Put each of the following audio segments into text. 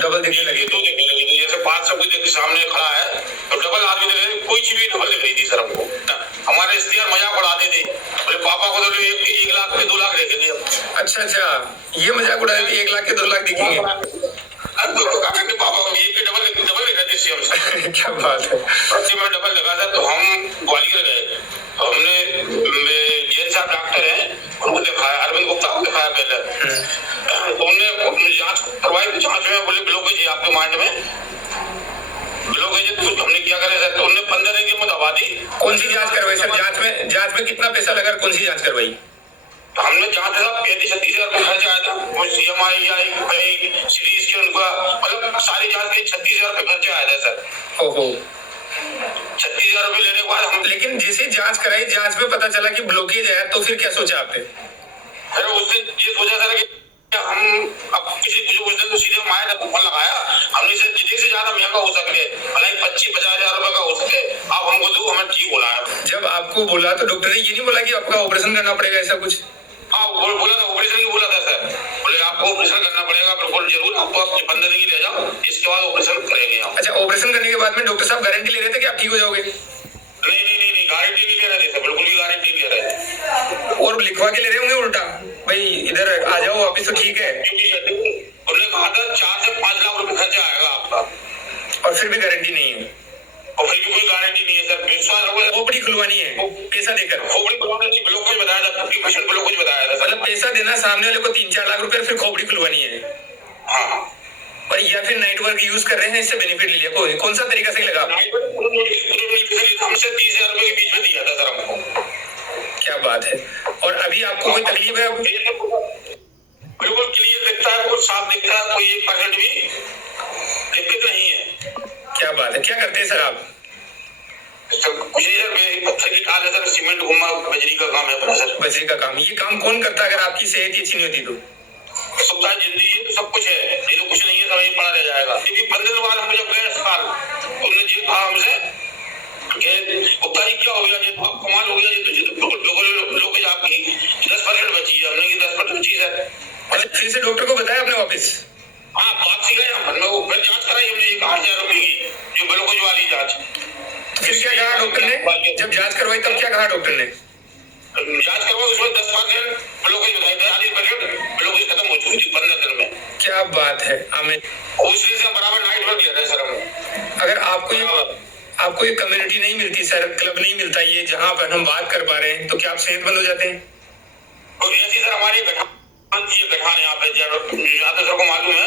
Double दिखने लगी। तो दिखने लगी, जैसे 500 कोई देख सामने खड़ा है तो डबल आदमी दिख रहे, कोई चीज भी डबल दिख रही थी सर हमको। हमारे रिश्तेदार मजाक उड़ाते थे, बोले पापा को तो 1 लाख के 2 लाख देखेंगे। अच्छा, ये मजाक उड़ाते थे 1 लाख के 2 लाख दिखेंगे। पापा को ये डबल दिखा थे हमसे। क्या बात है। में डबल लगा था तो हम ग्वालियर गए, तो हमने जैन साहब डॉक्टर हैं उनको दिखाया, अरविंद गुप्ता को दिखाया पहले। तो उन्होंने जांच करवाई, जांच में बोले ब्लॉकेज है आपके माइंड में, ब्लॉकेज। तो हमने क्या करे सर, तो उन्होंने 15 दिन की दवा दी। कौन सी जांच करवाई सर? जांच में कितना पैसा लगा? कौन सी जांच करवाई? हमने जांच 35-36 हजार रुपये खर्च आया था। वो CMI सीरीज के उनका मतलब सारी जांच के 36 हजार रुपये खर्चा आया था सर। ओहो, 36 हजार रुपये लेने के बाद हम, लेकिन जैसे जांच कराई, जांच में पता चला कि ब्लॉकेज है, तो फिर क्या सोचा आपने? अरे उस दिन ये सोचा सर कि हम अब किसी उस दिन तो सीधे माया का कूपन लगाया हमने से, जितने से ज्यादा महंगा हो सके, भले 25-50 हजार रुपए का हो सके, आप हमको दो, हमें ठीक बोला है। जब आपको बोला तो डॉक्टर ने ये नहीं बोला कि आपका ऑपरेशन करना पड़ेगा, ऐसा कुछ? हाँ बोला था, ऑपरेशन की बोला था सर, बोले आपको ऑपरेशन करना पड़ेगा, बिल्कुल जरूर, आपको आप 15 दिन ले जाओ, इसके बाद ऑपरेशन करेंगे हम। अच्छा, ऑपरेशन करने के बाद में डॉक्टर साहब गारंटी ले रहे थे कि आप ठीक हो जाओगे? नहीं, गारंटी नहीं ले रहे थे, बिल्कुल भी गारंटी नहीं ले रहे थे। और लिखवा के ले रहे होंगे उल्टा, भाई इधर आ जाओ वापिस तो ठीक है। उन्होंने कहा था 4 से 5 लाख रुपए खर्चा आएगा आपका, और फिर भी गारंटी नहीं है? और फिर भी कोई गारंटी नहीं है सर, विश्वास। खोपड़ी खुलवानी है पैसा देकर? खोपड़ी खुलवानी, ब्लॉकेज बताया था, 50% ब्लॉकेज बताया था। मतलब पैसा देना सामने वाले को 3-4 लाख रुपए, फिर खोपड़ी खुलवानी है? हाँ। और या फिर नाइट वर्क यूज कर रहे हैं, इससे बेनिफिट ले लिया? कौन सा तरीका सही लगा? हमसे 30 हजार रुपए के बीच में दिया था सर हमको। क्या बात है। और अभी आपको कोई तकलीफ है? बिल्कुल क्लियर दिखता है, बिल्कुल साफ दिखता है, कोई 1% भी दिक्कत नहीं है। क्या बात है। क्या करते हैं सर आप? कुछ नहीं सर, पत्थर की खाल है सर, सीमेंट घुमा, बजरी का काम है अपना सर। बजरी का काम? ये काम कौन करता है अगर आपकी सेहत ही अच्छी नहीं होती तो? सुविधा जिंदगी है तो सब कुछ है, ये तो कुछ नहीं है, सब यही पड़ा रह जाएगा। ये भी 15 दिन बाद हम जब गए अस्पताल, उन्होंने ये कहा हमसे गुप्ता जी क्या हो गया, ये तो कमाल हो गया, ये तो लोग आपकी 10% बची है। हमने 10% बची है। अच्छा, फिर से डॉक्टर को बताया आपने वापिस? हाँ, वापसी गए हम, फिर जांच कराई हमने 1000 रुपए की, जो ग्लूकोज वाली जांच। फिर क्या कहा डॉक्टर ने? जब जांच करवाई तब क्या कहा डॉक्टर ने? जांच करवाई, उसमें 10% ग्लूकोज बताया, 40% ग्लूकोज खत्म हो चुकी थी 15 दिन में। क्या बात है। हमें उससे से बराबर नाइट वर्क ले रहे हैं सर हम। अगर आपको ये कम्युनिटी नहीं मिलती सर, क्लब नहीं मिलता, ये जहाँ पर हम बात कर पा रहे हैं, तो क्या आप सेहतमंद हो जाते हैं? तो ऐसी सर हमारी गठान यहाँ पे ज्यादा सर को मालूम है,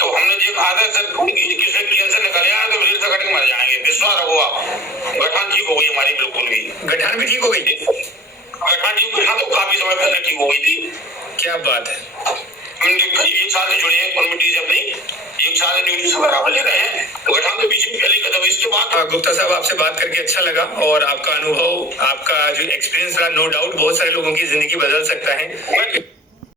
तो हमने ये कहा था सर किसी कैंसर निकल आया तो रीढ़ से कट के मर जाएंगे, विश्वास रखो आप। गठान ठीक हो गई हमारी, बिल्कुल भी। गठान भी ठीक हो गई? गठान ठीक हुई तो काफी समय पहले ठीक हो गई थी। क्या बात है। करीब 1 साल से जुड़े हैं कम्युनिटी से, अपनी 1 साल से ड्यूटी से बराबर ले रहे हैं, तो गठान तो पीछे पहले कदम। इसके बाद गुप्ता साहब, आपसे बात करके अच्छा लगा, और आपका अनुभव, आपका जो एक्सपीरियंस रहा, नो डाउट बहुत सारे लोगों की जिंदगी बदल सकता है।